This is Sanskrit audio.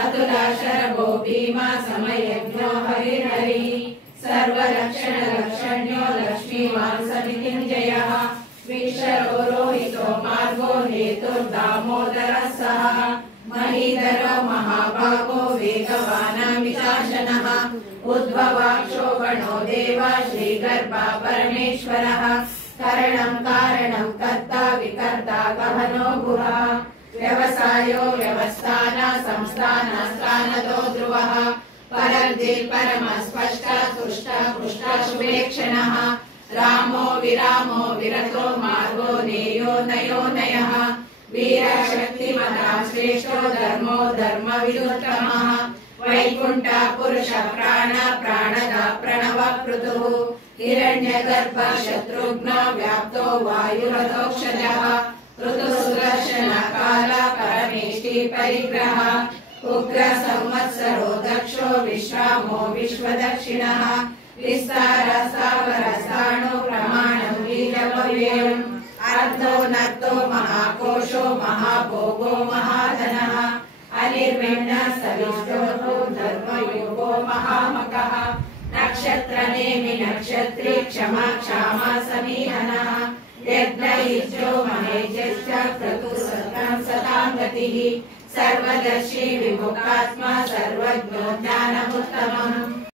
अतुला शरभो भीमा समयज्ञो हरिहरि सर्वलक्षण लक्षण्यो लक्ष्मीवान् समितिञ्जयः विशरो रोहितो मार्गो हेतुर्दामोदरः सः महीधरो महाभागो वेगवानामिताशनः उद्भवाक्षो गणो देवा श्रीगर्भा परमेश्वरः करणं कारणं कर्ता विकर्ता गहनो गुहा व्यवसायो व्यवस्थान संस्थान स्थानदो ध्रुवः परर्दिर् परमस्पष्ट तुष्ट पुष्ट शुभेक्षणः रामो विरामो विरतो मार्गो नेयो नयो नयः वीरशक्तिमता श्रेष्ठो धर्मो धर्मविदुत्तमः वैकुण्ठ पुरुष प्राण प्राणद प्रणव पृथुः हिरण्यगर्भ शत्रुघ्न व्याप्तो वायुरथोक्षजः ऋतुसुदर्शन काल परमेष्टि परिग्रह उग्र संवत्सरो दक्षो विश्रामो विश्वदक्षिणः विस्तार स्थावर स्थाणु प्रमाणं वीर्यव्ययम् अर्धो नक्तो महाकोशो महाभोगो महाधनः अनिर्विण्ण सविष्टो धर्मयोगो महामकः नक्षत्र नेमि नक्षत्री क्षमा क्षामा समीहनः यज्ञयुज्यो महेज्यश्च क्रतुः सतां सतां गतिः सर्वदर्शी विमुक्तात्मा सर्वज्ञो ज्ञानमुत्तमम्।